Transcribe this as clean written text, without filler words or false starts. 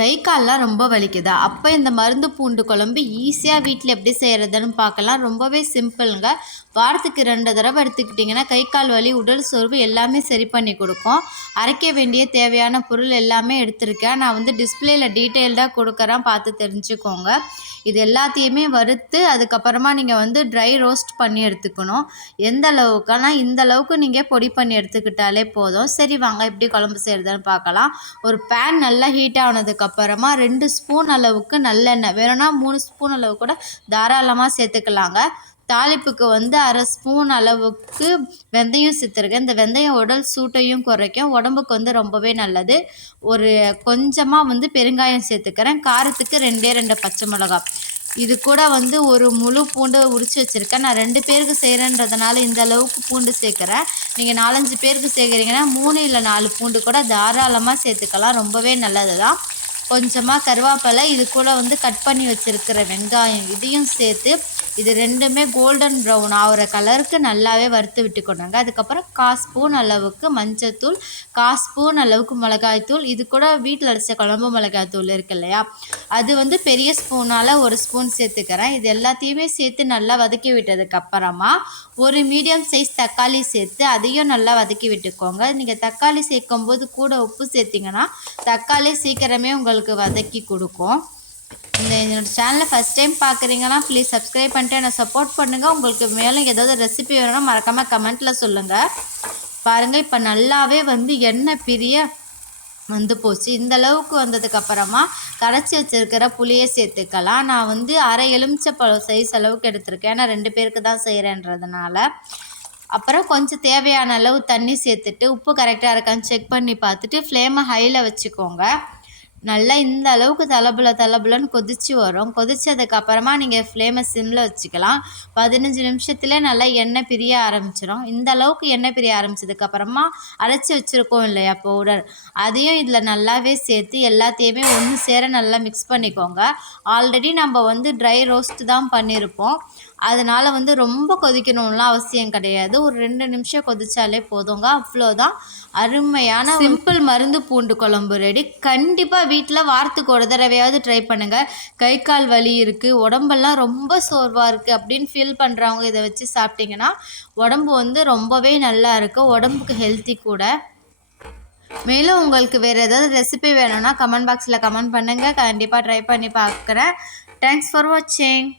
கை கால்லாம் ரொம்ப வலிக்குதா? அப்போ இந்த மருந்து பூண்டு குழம்பு ஈஸியாக வீட்டில் எப்படி செய்கிறதுன்னு பார்க்கலாம். ரொம்பவே சிம்பிளுங்க. வாரத்துக்கு 2 தடவை எடுத்துக்கிட்டிங்கன்னா கை கால் வலி, உடல் சோர்வு எல்லாமே சரி பண்ணி கொடுக்கும். அரைக்க வேண்டிய தேவையான பொருள் எல்லாமே எடுத்திருக்கேன். நான் டிஸ்பிளேயில் டீட்டெயில்டாக கொடுக்குறேன், பார்த்து தெரிஞ்சுக்கோங்க. இது எல்லாத்தையுமே வறுத்து அதுக்கப்புறமா நீங்கள் ட்ரை ரோஸ்ட் பண்ணி எடுத்துக்கணும். எந்த அளவுக்குனா இந்த அளவுக்கு நீங்கள் பொடி பண்ணி எடுத்துக்கிட்டாலே போதும். சரி வாங்க எப்படி குழம்பு செய்கிறதுன்னு பார்க்கலாம். ஒரு பேன் நல்லா ஹீட் ஆனதுக்கப்புறமா 2 ஸ்பூன் அளவுக்கு நல்லெண்ணெய், வேணும்னா 3 ஸ்பூன் அளவு கூட தாராளமாக சேர்த்துக்கலாங்க. தாளிப்புக்கு 1/2 ஸ்பூன் அளவுக்கு வெந்தயம் சேர்த்துருக்கேன். இந்த வெந்தயம் உடல் சூட்டையும் குறைக்கும், உடம்புக்கு ரொம்பவே நல்லது. ஒரு கொஞ்சமாக பெருங்காயம் சேர்த்துக்கிறேன். காரத்துக்கு 2 பச்சை மிளகாய். இது கூட ஒரு முழு பூண்டு உரித்து வச்சுருக்கேன். நான் 2 பேருக்கு செய்கிறேன்றதுனால இந்த அளவுக்கு பூண்டு சேர்க்குறேன். நீங்கள் 4-5 பேருக்கு சேர்க்குறீங்கன்னா 3 இல்லை 4 பூண்டு கூட தாராளமாக சேர்த்துக்கலாம், ரொம்பவே நல்லது தான். கொஞ்சமாக கருவேப்பிலை, இது கூட கட் பண்ணி வச்சுருக்கிற வெங்காயம் இதையும் சேர்த்து இது ரெண்டுமே கோல்டன் ப்ரௌன் ஆகிற கலருக்கு நல்லாவே வறுத்து விட்டுக்கணுங்க. அதுக்கப்புறம் 1/4 ஸ்பூன் அளவுக்கு மஞ்சத்தூள், 1/4 ஸ்பூன் அளவுக்கு மிளகாய்த்தூள், இது கூட வீட்டில் அரைச்ச குழம்பு மிளகாய்த்தூள் இருக்கு இல்லையா, அது பெரிய ஸ்பூனால் 1 ஸ்பூன் சேர்த்துக்கிறேன். இது எல்லாத்தையுமே சேர்த்து நல்லா வதக்கி விட்டதுக்கப்புறமா ஒரு மீடியம் சைஸ் தக்காளி சேர்த்து அதையும் நல்லா வதக்கி விட்டுக்கோங்க. நீங்கள் தக்காளி சேர்க்கும்போது கூட உப்பு சேர்த்திங்கன்னா தக்காளி சீக்கிரமே உங்களுக்கு வதக்கி கொடுக்கும். என்னோட சேனலை ஃபஸ்ட் டைம் பார்க்குறீங்கன்னா ப்ளீஸ் சப்ஸ்கிரைப் பண்ணிட்டு என்னை சப்போர்ட் பண்ணுங்கள். உங்களுக்கு மேலும் ஏதாவது ரெசிபி வேணும்னா மறக்காமல் கமெண்ட்டில் சொல்லுங்கள். பாருங்கள், இப்போ நல்லாவே எண்ணெய் பிரிய போச்சு. இந்த அளவுக்கு வந்ததுக்கப்புறமா கரைச்சி வச்சுருக்கிற புளியை சேர்த்துக்கலாம். நான் அரை எலுமிச்சப்பழம் சைஸ் அளவுக்கு எடுத்திருக்கேன், ஏன்னா 2 பேருக்கு தான் செய்கிறேன்றதுனால. அப்புறம் கொஞ்சம் தேவையான அளவு தண்ணி சேர்த்துட்டு உப்பு கரெக்டாக இருக்கான்னு செக் பண்ணி பார்த்துட்டு ஃப்ளேமை ஹையில் வச்சுக்கோங்க. நல்லா இந்த அளவுக்கு தலபுலன்னு கொதித்து வரும். கொதித்ததுக்கப்புறமா நீங்கள் ஃப்ளேமை சிம்மில் வச்சுக்கலாம். 15 நிமிஷத்துலேயே நல்லா எண்ணெய் பிரிய ஆரம்பிச்சிடும். இந்த அளவுக்கு எண்ணெய் பிரிய ஆரம்பித்ததுக்கப்புறமா அரைச்சி வச்சுருக்கோம் இல்லையா பவுடர், அதையும் இதில் நல்லாவே சேர்த்து எல்லாத்தையுமே ஒன்று சேர நல்லா மிக்ஸ் பண்ணிக்கோங்க. ஆல்ரெடி நம்ம ட்ரை ரோஸ்ட் தான் பண்ணியிருப்போம், அதனால் ரொம்ப கொதிக்கணும்லாம் அவசியம் கிடையாது. ஒரு 2 நிமிஷம் கொதித்தாலே போதுங்க, அவ்வளோதான். அருமையான சிம்பிள் மருந்து பூண்டு குழம்பு ரெடி. கண்டிப்பாக வீட்டில் வாரத்துக்கு ஒரு தடவையாவது ட்ரை பண்ணுங்கள். கை கால் வலி இருக்குது, உடம்பெல்லாம் ரொம்ப சோர்வாக இருக்குது அப்படின்னு ஃபீல் பண்ணுறவங்க இதை வச்சு சாப்பிட்டிங்கன்னா உடம்பு ரொம்பவே நல்லா இருக்குது, உடம்புக்கு ஹெல்த்தி கூட. மேலும் உங்களுக்கு வேறு ஏதாவது ரெசிபி வேணும்னா கமெண்ட் பாக்ஸில் கமெண்ட் பண்ணுங்கள், கண்டிப்பாக ட்ரை பண்ணி பார்க்குறேன். தேங்க்ஸ் ஃபார் வாட்சிங்.